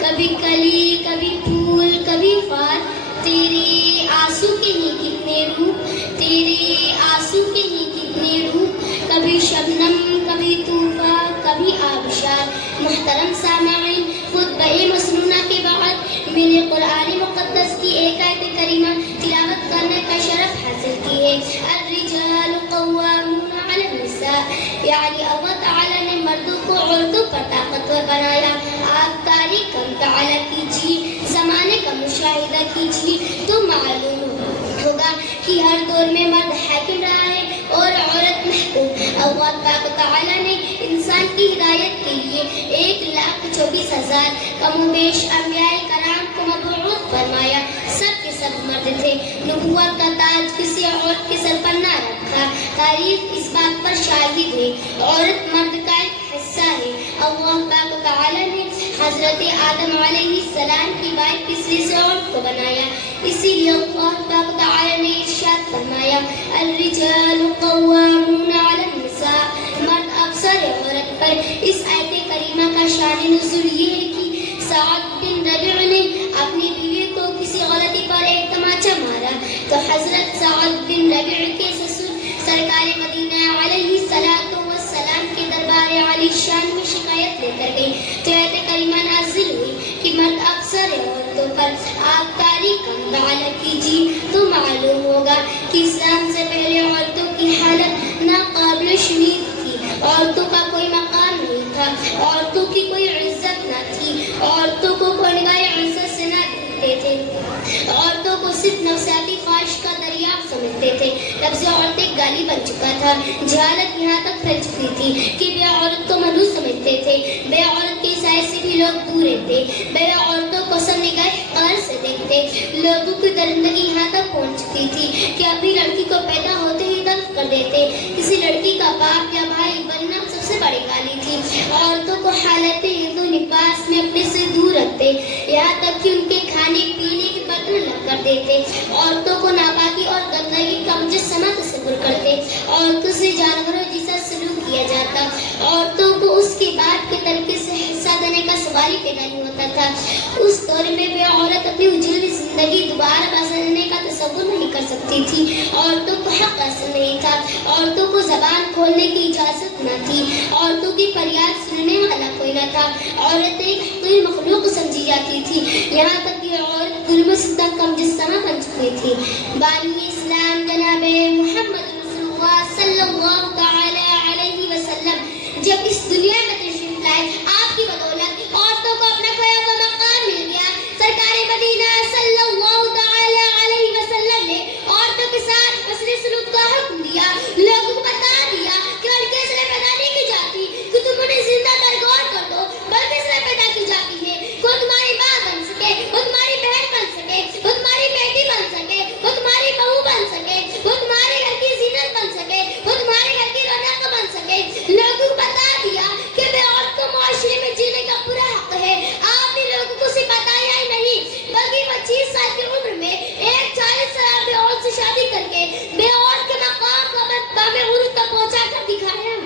کبھی کلی کبھی پھول کبھی پھار، تیرے آنسو کے ہی کتنے روپ، تیرے آنسو کے ہی کتنے روپ، کبھی شبنم کبھی طوفان کبھی آبشار۔ محترم سامعین، خطبہ مسنونہ کے بعد میرے قرآن مقدس کی ایک آیت کریمہ تلاوت کرنے کا شرف حاصل کی ہے۔ الرجال قوامون علی النساء، یعنی اللہ تعالیٰ نے مردوں کو عورتوں پر طاقتور بنایا۔ آپ تاریخ کا مطالعہ کیجیے، زمانے کا مشاہدہ کیجیے تو معلوم ہوگا کہ ہر دور میں مرد حاکم رہا ہے اور عورت محکوم۔ اللہ پاک تعالیٰ نے انسان کی ہدایت کے لیے 1,24,000 کم و بیش انبیاء کرام کو مبعوث فرمایا۔ سب کے سب مرد تھے، نبوت کا تاج کسی عورت کے سر پر نہ رکھا۔ تاریخ اس بات پر شاہد ہے، عورت مرد کا ایک حصہ ہے۔ اللہ پاک تعالیٰ نے حضرت آدم علیہ السلام کی بعد تیسری سے عورت کو بنایا، اسی لیے اللہ پاک تعالیٰ نے ارشاد فرمایا الرجال قوامون علی النساء، مرد افسر ہے عورت پر۔ اس آیت کریمہ کا شان نزول یہ ہے کہ سعد بن ربیع نے اپنی بیوی کو کسی غلطی پر ایک تماچا مارا تو حضرت سعد بن ربیع کے سسر سرکار مدینہ علیہ السلام کے دربار عالی شان میں شکایت لے کر گئی تو آیت کریمہ نازل ہوئی کہ مرد افسر ہے عورتوں پر۔ آپ تاریخ کا مطالعہ کیجیے تو معلوم ہوگا کہ اسلام سے پہلے عورتوں کی حالت ناقابل شمیر تھی، عورتوں کا کوئی مقام نہیں تھا، عورتوں کی کوئی عزت نہ تھی، عورتوں کو کوئی نگاہ عزت سے نہ دیکھتے تھے، عورتوں کو صرف نفسیاتی خواہش کا دریا سمجھتے تھے۔ لفظ عورت ایک گالی بن چکا تھا، جہالت یہاں تک پھیل چکی تھی کہ بے عورت کو منحوس سمجھتے تھے، بے عورت کے سائے سے بھی لوگ دور رہتے، بے عورتوں کو سب نگاہ احتقار سے دیکھتے۔ لوگوں کی درندگی یہاں تک پہنچ چکی تھی کہ اپنی لڑکی کو پیدا ہوتے ہی دفن کر دیتے۔ کسی لڑکی کا باپ یا بھائی بننا سب سے بڑی گالی تھی۔ عورتوں کو حالت حیض و نفاس میں اپنے سے دور رکھتے، یہاں تک کہ ان کے کھانے پینے کے برتن الگ کر دیتے، عورتوں کو ناپاکی اور گندگی کا مجسمہ تصور کرتے، عورتوں سے جانوروں جیسا سلوک کیا جاتا، عورتوں کو اس کے باپ کے ترکے سے حصہ دینے کا سوال ہی پیدا نہیں ہوتا تھا۔ اس دور میں بے عورت اپنی اجڑی زندگی دوبارہ بسرنے کا تصور نہیں کر سکتی تھی، عورتوں کو حق حاصل نہیں تھا، عورتوں کو زبان کھولنے کی اجازت نہ تھی، عورتوں کی فریاد سننے والا کوئی نہ تھا، عورت ایک حقیر مخلوق سمجھی جاتی تھی، یہاں تک کہ عورت ظلم و ستم کا مجسمہ بن چکی تھی۔ بانی اسلام جناب محمد رسول اللہ صلی اللہ تعالی علیہ وسلم جب اس دنیا میں تشریف لائے، آپ کی بدولت عورتوں کو اپنا کھویا ہوا مقام مل گیا۔ سرکار مدینہ صلی اللہ تعالی علیہ وسلم نے عورتوں کے ساتھ حسن سلوک کا حکم دیا، لوگوں کو بتا دیا کہ لڑکیاں اس لیے پیدا نہیں کی جاتی کہ تم انہیں زندہ کر غور کر دو، بلکہ اس لیے پیدا کی جاتی ہے کہ وہ تمہاری ماں بن سکے، وہ تمہاری بہن بن سکے، وہ تمہاری بیٹی بن سکے، وہ تمہاری بہو بن سکے، وہ تمہارے گھر کی زینت بن سکے، وہ تمہارے گھر کی رونق بن سکے۔ لوگوں کو بتا دیا کہ بے عورت کو معاشرے میں جینے کا پورا حق ہے۔ آپ نے لوگوں کو صرف بتایا ہی نہیں بلکہ 25 سال کی عمر میں ایک 40 سال بے عورت سے شادی کر کے بے عورت کے مقام کو بام عروج تک پہنچا کر دکھایا۔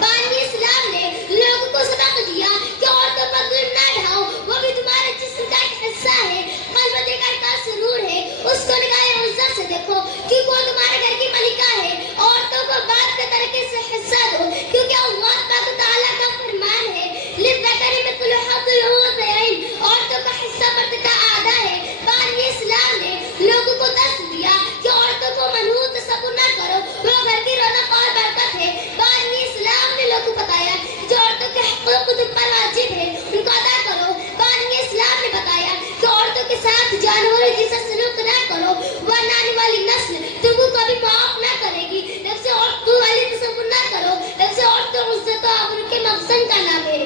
بانی اسلام نے لوگوں کو سبق دیا کہ عورتوں پر ظلم نہ ڈھاؤ، وہ بھی تمہارے جسم کا ایک حصہ ہے، قلب دیگر کا سرور ہے، اس کو نگاہ عزت سے دیکھو کیونکہ وہ تمہارے گھر کی ملکہ ہے۔ عورتوں کو بات کے طریقے سے حصہ دو کیونکہ اللہ پاک تعالیٰ کا فرمان ہے للذکر مثل حظ الانثیین، عورتوں کا حصہ مرد کا آدھا ہے۔ بانی اسلام نے لوگوں کو دس دیا کہ عورتوں کو منحوس تصور نہ کرو، وہ گھر کی رونق اور برکت ہے۔ بانی اسلام نے لوگوں کو بتایا جو عورتوں کے حقوق تم پر واجب ہے ان کو ادا کرو۔ بانی اسلام نے بتایا کہ عورتوں کے ساتھ جانوروں جیسا سلوک نہ کرو ورنہ آنے والی نسل تم کو کبھی معاف نہ کرے گی۔ لفظ عورتوں والی تصور نہ کرو، لفظ عورتوں عزت و آبرو کے مقصد کا نام ہے۔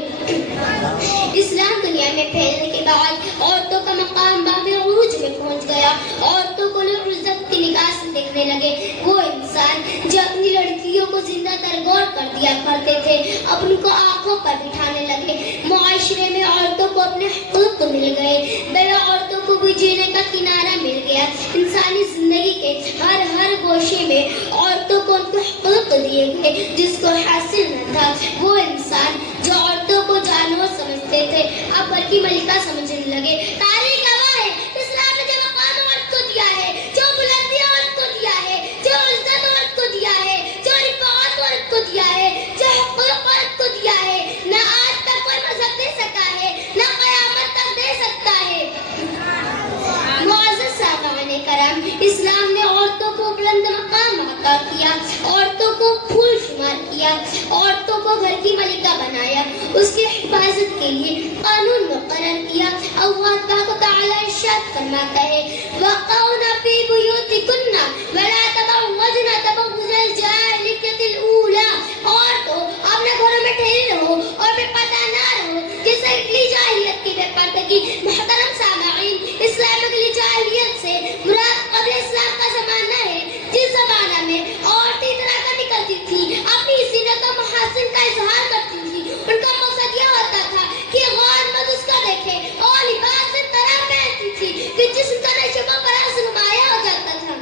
اسلام دنیا میں پھیلنے کے بعد عورتوں کا مقام بام عروج میں پہنچ گیا، عورتوں کو لوگ عزت کی نگاہ سے دیکھنے لگے۔ وہ انسان جو اپنی لڑکیوں کو زندہ ترغور کر دیا کرتے تھے اب ان کو آنکھوں پر بٹھانے لگے۔ معاشرے میں عورتوں کو اپنے حقوق مل گئے، بیوہ عورتوں کو بھی جینے کا کنارہ مل گیا۔ انسانی زندگی کے ہر گوشے میں عورتوں کو ان کے حقوق دیے گئے۔ جس کو حاصل نہ تھا وہ انسان جو عورتوں کو جانور سمجھتے تھے اب گھر کی ملکہ سمجھنے لگے۔ تاریخ گواہ ہے، اسلام نے جو مقام عورت کو دیا ہے، جو بلندی عورت کو دیا ہے، جو عزت عورت کو دیا ہے، جو رفعت عورت کو دیا ہے، جو حقوق عورت کو دیا ہے، نہ آج تک کوئی مذہب دے سکا ہے، نہ قیامت تک دے سکتا ہے۔ معزز سامعین کرام، اسلام نے عورتوں کو بلند مقام عطا کیا، عورتوں کو پھول شمار کیا، عورتوں کو گھر کی ملکہ بنایا، اس کی حفاظت کے لیے قانون مقرر کیا۔ اللہ تبارک و تعالی ارشاد فرماتا ہے وَقَرْنَ فِي بُيُوتِكُنَّ وَلَا تَبَرَّجْنَ تَبَرُّجَ الْجَاهِلِيَّةِ الْأُولَىٰ، عورتوں اپنے گھروں میں ٹھہری رہو اور بے پردہ نہ رہو جیسے اگلی جاہلیت کی بے پردگی۔ محترم سامعین، اسلام اگلی جاہلیت سے مراد قبل اسلام کا زمانہ ہے، جس زمانہ میں عورتیں طرح کا نکلتی تھی، اپنی زینت و محاسن کا اظہار کرتی تھی۔ ان کا مقصد یہ ہوتا تھا کہ غور مرد اس کا دیکھے، اور لباس اس طرح پہنتی تھی کہ جسم کا نشو و فراز نمایاں ہو جاتا تھا۔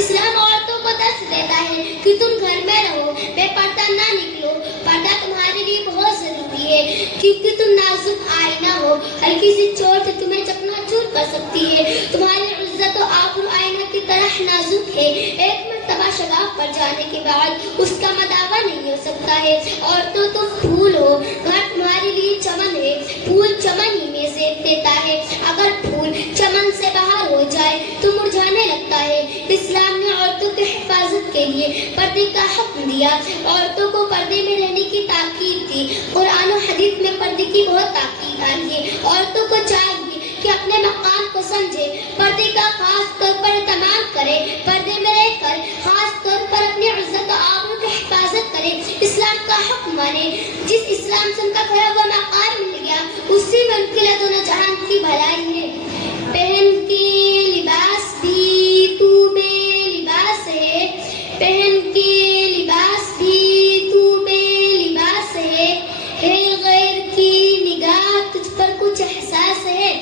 اسلام عورتوں کو درس دیتا ہے کہ تم گھر میں رہو، بے پردہ نہ نکلو۔ پردہ تمہارے لیے بہت ضروری ہے کیونکہ تم نازک آئینہ ہو، ہلکی سی چوٹ تمہیں چکنا چور کر سکتی ہے۔ تمہاری عزت و آبرو آئینہ کی طرح نازک ہے، ایک مرتبہ شگاف پر جانے کے بعد اس کا مداوع نہیں ہو سکتا ہے۔ عورتوں تم پھول ہو، گھر تمہارے لیے چمن ہے، پھول چمن ہی میں زیب دیتا ہے، اگر پھول چمن سے باہر ہو جائے تو مرجھانے لگتا ہے۔ اسلام نے عورتوں کی حفاظت کے لیے پردے کا حکم دیا، عورتوں کو پردے میں رہنے کی تاکید دی۔ قرآن و حدیث میں پردے کی بہت تاکید آئی ہے۔ عورتوں کو چاہیے کہ اپنے مقام کو سمجھے، پردے کا خاص طور پر اہتمام کرے، پردے میں رہ کر خاص طور پر اپنی عزت و آبرو کی حفاظت کرے، اسلام کا حکم مانے۔ جس اسلام سے ان کا کھڑا ہوا مقام مل گیا اسی میں ان کے لیے دونوں جہان کی بھلائی ہے۔ پہن کے لباس بھی تو بے لباس ہے، پہن کے لباس بھی تو بے لباس ہے غیر کی نگاہ تجھ پر کچھ احساس ہے۔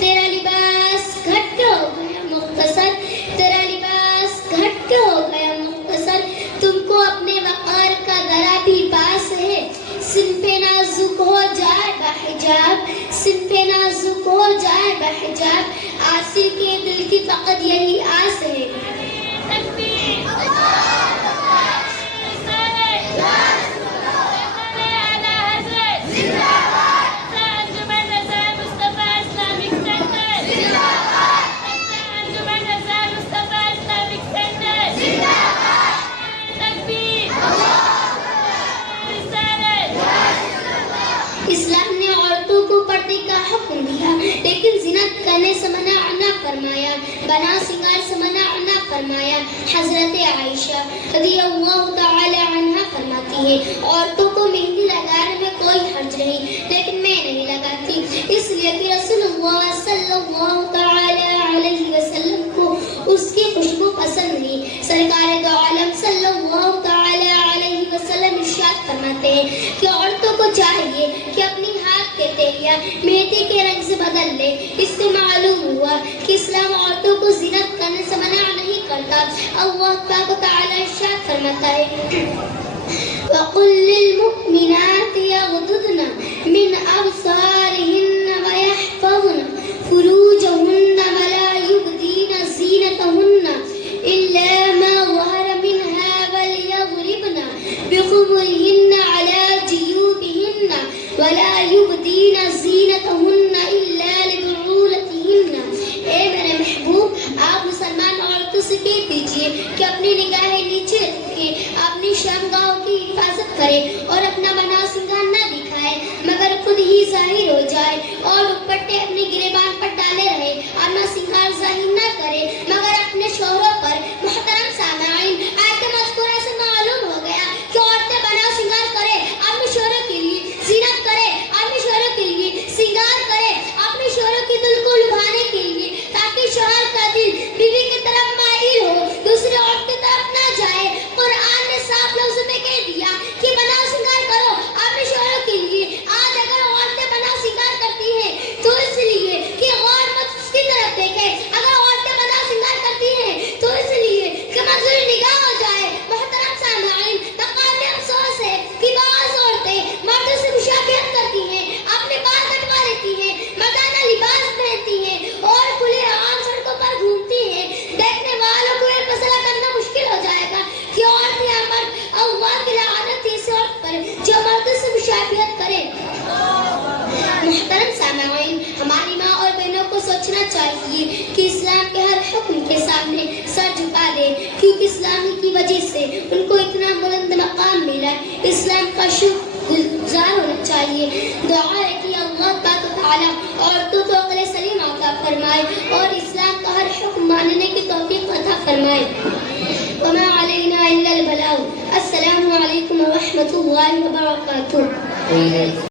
تیرا لباس گھٹ کے ہو گیا مختصر، تیرا لباس گھٹ کے ہو گیا مختصر، تم کو اپنے وقار کا ذرا بھی باس ہے۔ صنف نازک ہو جائے بحجاب، صنف نازک ہو جائے بحجاب، عاصی کے دل کی فقط یہی آس ہے۔ اسلام نے عورتوں کو پردے کا حکم دیا لیکن زینت کرنے سے منع نہ فرمایا، بنا سنگار سے منع نہ فرمایا۔ حضرت عائشہ رضی اللہ تعالی عنہا فرماتی ہے عورتوں کو مہندی لگانے میں کوئی حرج نہیں، لیکن میں نہیں لگاتی، اس لیے کہ رسول اللہ صلی اللہ تعالی علیہ وسلم کو اس کی خوشبو پسند نہیں۔ سرکار دو عالم صلی اللہ تعالی علیہ وسلم ارشاد فرماتے ہیں کہ عورتوں کو چاہیے کہ اپنی ہاتھ کے تیلیاں مہندی کے رنگ سے بدل لے۔ اس سے معلوم ہوا کہ اسلام عورتوں کو زینت کرنے سے منع نہیں کرتا۔ اللہ پاک و تعالی ارشاد فرماتا ہے وَقُلْ لِلْمُؤْمِنَاتِ يَغْضُضْنَ مِنْ أَبْصَارِهِنَّ وَيَحْفَظْنَ فُرُوجَهُنَّ وَلَا يُبْدِينَ زِينَتَهُنَّ إِلَّا مَا ظَهَرَ مِنْهَا وَلْيَضْرِبْنَ بِخُمُرِهِنَّ عَلَى جِيُوبِهِنَّ وَلَا يُبْدِينَ زِينَتَهُنَّ إِلَّا لِبُعُولَتِهِنَّ۔ اے میرے محبوب، آپ مسلمان عورتوں سے کہہ دیجئے کہ اپنی نگاہیں نیچے رکھیں، اپنی شرمگاہوں کی حفاظت کرے اور اپنا بنا سنگار نہ دکھائے مگر خود ہی ظاہر ہو جائے، اور دوپٹے اپنے گریبان پر ڈالے رہے، اپنا سنگار ظاہر نہ کرے مگر اپنے شوہروں پر۔ محترم سامعین، آیت مذکورہ سے معلوم ہو گیا کہ عورتیں بنا سنگار کرے، اپنے شوہروں کے لیے زینت کرے، اپنے شوہروں کے لیے سنگار کرے، اپنے شوہروں کے دل کو لبھانے کے لیے، تاکہ شوہر کا دل بیوی کی طرف مائل ہو، دوسری عورت کی طرف نہ جائے۔ قرآن نے صاف لفظوں میں کہہ دیا کہ بنا سنگار کرو اپنے شوہروں کے لیے۔ آج اگر عورتیں بنا سنگار اسلامی کی وجہ سے ان کو اتنا بلند مقام ملا ہے. اسلام کا شکر گزار ہونا چاہیے. دعا ہے کہ اللہ پاک تعالیٰ عورتوں کو عقل سلیم عطا فرمائے اور اسلام کا ہر حکم ماننے کی توفیق عطا فرمائے. وما علینا الا البلاغ. السلام علیکم ورحمۃ اللہ وبرکاتہ.